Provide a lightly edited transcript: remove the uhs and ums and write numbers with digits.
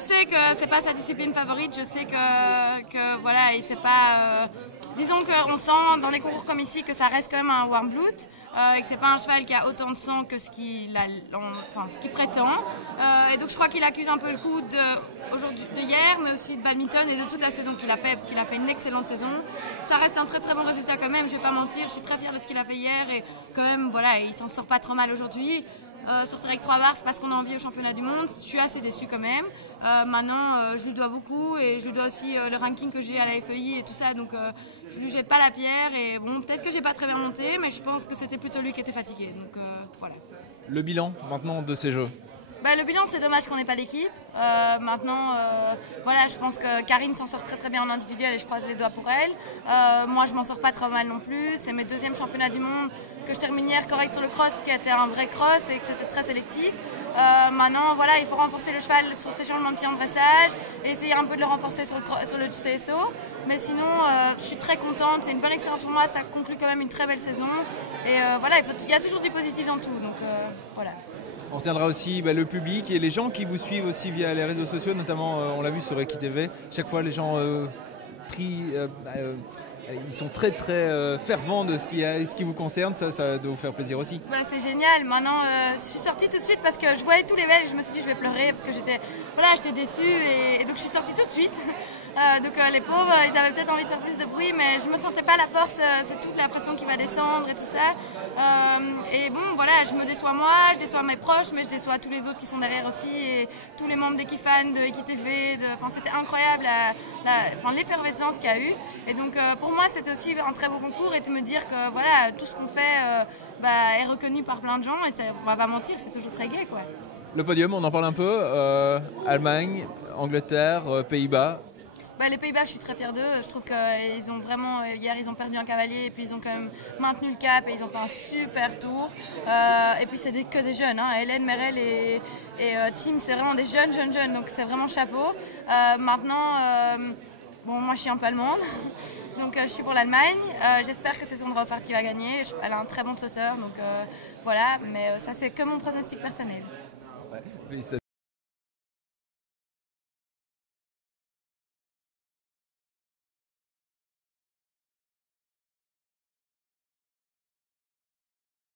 sais que c'est pas sa discipline favorite, je sais que voilà, il sait pas. Disons qu'on sent dans des concours comme ici que ça reste quand même un warm blood et que c'est pas un cheval qui a autant de sang que ce qu'il prétend. Et donc je crois qu'il accuse un peu le coup de hier, mais aussi de badminton et de toute la saison qu'il a fait, parce qu'il a fait une excellente saison. Ça reste un très très bon résultat quand même, je vais pas mentir, je suis très fière de ce qu'il a fait hier et quand même voilà, il s'en sort pas trop mal aujourd'hui. Sortir avec 3 barres, c'est parce qu'on a envie au championnat du monde. Je suis assez déçue quand même. Maintenant, je lui dois beaucoup et je lui dois aussi le ranking que j'ai à la FEI et tout ça. Donc, je lui jette pas la pierre. Et bon, peut-être que j'ai pas très bien monté, mais je pense que c'était plutôt lui qui était fatigué. Donc, voilà. Le bilan maintenant de ces jeux? Le bilan, c'est dommage qu'on n'ait pas l'équipe. Maintenant, voilà, je pense que Karine s'en sort très très bien en individuel et je croise les doigts pour elle. Moi, je m'en sors pas trop mal non plus. C'est mes 2e championnats du monde que je termine hier correct sur le cross, qui était un vrai cross et que c'était très sélectif. Maintenant, voilà, il faut renforcer le cheval sur ses changements de pied en dressage et essayer un peu de le renforcer sur le CSO. Mais sinon, je suis très contente. C'est une bonne expérience pour moi. Ça conclut quand même une très belle saison. Et voilà, il y a toujours du positif dans tout. Donc, voilà. On retiendra aussi le public et les gens qui vous suivent aussi via les réseaux sociaux, notamment on l'a vu sur EquiTV. Chaque fois les gens ils sont très très fervents de ce qui vous concerne, ça doit vous faire plaisir aussi. C'est génial, maintenant je suis sortie tout de suite parce que je voyais tous les mails et je me suis dit je vais pleurer parce que j'étais déçue et donc je suis sortie tout de suite. Donc les pauvres, ils avaient peut-être envie de faire plus de bruit, mais je me sentais pas la force, c'est toute la pression qui va descendre et tout ça. Et bon, voilà, je me déçois moi, je déçois mes proches, mais je déçois tous les autres qui sont derrière aussi, et tous les membres d'Equifan, de EquiTV, c'était incroyable l'effervescence qu'il y a eu. Et donc pour moi, c'était aussi un très beau concours et de me dire que voilà, tout ce qu'on fait est reconnu par plein de gens et on va pas mentir, c'est toujours très gai, quoi. Le podium, on en parle un peu, Allemagne, Angleterre, Pays-Bas. Les Pays-Bas, je suis très fière d'eux. Je trouve qu'ils ont vraiment, hier, ils ont perdu un cavalier et puis ils ont quand même maintenu le cap et ils ont fait un super tour. Et puis c'est que des jeunes, hein. Hélène, Merel et Tim, c'est vraiment des jeunes, donc c'est vraiment chapeau. Maintenant, moi je suis un peu allemande, donc je suis pour l'Allemagne. J'espère que c'est Sandra Offert qui va gagner. Elle a un très bon sauteur, donc voilà. Mais ça, c'est que mon pronostic personnel. Ouais.